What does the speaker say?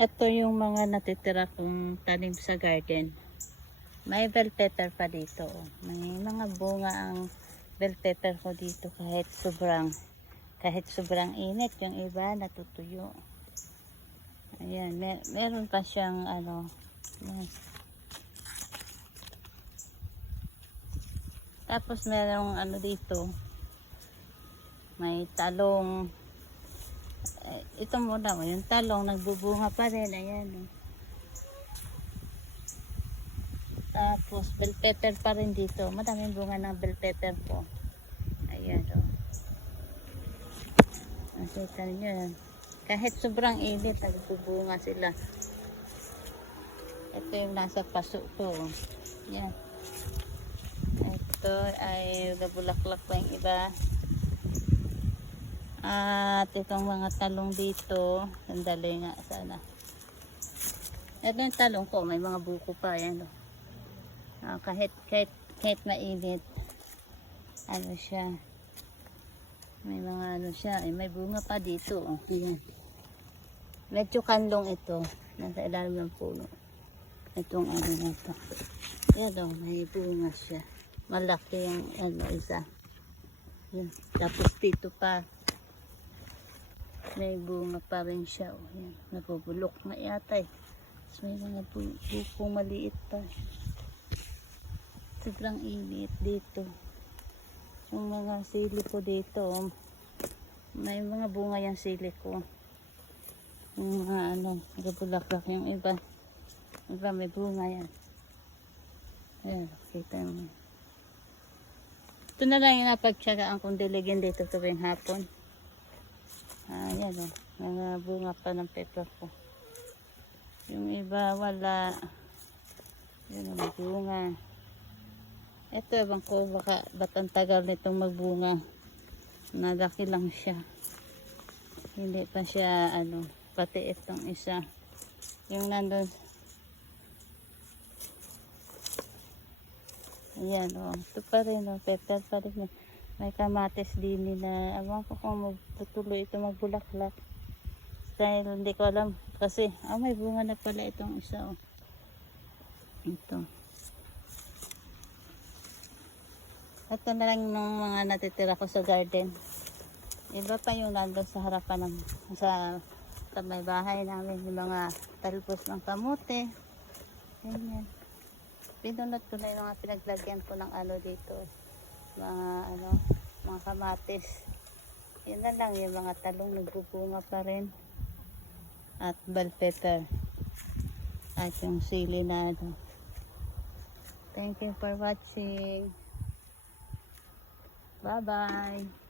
Ito yung mga natitira kong tanim sa garden. May bell pepper pa dito. May mga bunga ang bell pepper ko dito kahit sobrang init. Yung iba natutuyo. Ayan, meron pa siyang ano. Yan. Tapos merong ano dito. May talong. Ito muna, yung talong nagbubunga pa rin. Ayan. Tapos bell pepper pa rin dito. Madaming bunga ng bell pepper po. Ayan o. Nakita niyo yan. Kahit sobrang init, nagbubunga sila. Ito yung nasa paso ko. Yan. Ito ay gabulaklak pa yung iba. At itong mga talong dito. Sandali nga sana. Ito yung talong ko. May mga buko pa. Yan o. Kahit mainit. Ano siya. May mga ano siya. May bunga pa dito. Yan. Medyo kanlong ito. Nasa ilalim ng puno. Itong ano na ito. Yan o. May bunga siya. Malaki yung ano isa. Yan. Tapos dito pa. May bunga pa rin siya. O, yan. Nabubulok na yata eh. Tapos may mga buko maliit pa. Sobrang init dito. Yung mga sili ko dito. May mga bunga yung sili ko. Yung mga ano. Nagabulaklak yung iba. Iba may bunga yan. Ayan. Kita mo. Ito na lang yung napagtsagaan kong diligin dito tuwing hapon. Ayan o. Mga bunga pa ng pepper ko. Yung iba wala. Yan ang bunga. Ito ewan ko ba't ang tagal nitong magbunga. Nalaki lang siya. Hindi pa siya ano. Pati itong isa. Yung nandun. Ayan o. Ito pa rin o. Pepper pa rin. May kamatis din na. Ewan ko kung magtutuloy ito magbulaklak. Dahil hindi ko alam. Kasi may bunga na pala itong isa o. Ito. Ito na lang yung mga natitira ko sa garden. Iba pa yung nandun sa harapan ng sa may bahay namin. Yung mga talbos ng kamote. Ganyan. Pinunod ko na yung mga pinaglagyan ko ng ano dito. Mga kamatis. Yun na lang yung mga talong nagbubunga pa rin. At bell pepper. At yung sili na ano. Thank you for watching. Bye-bye.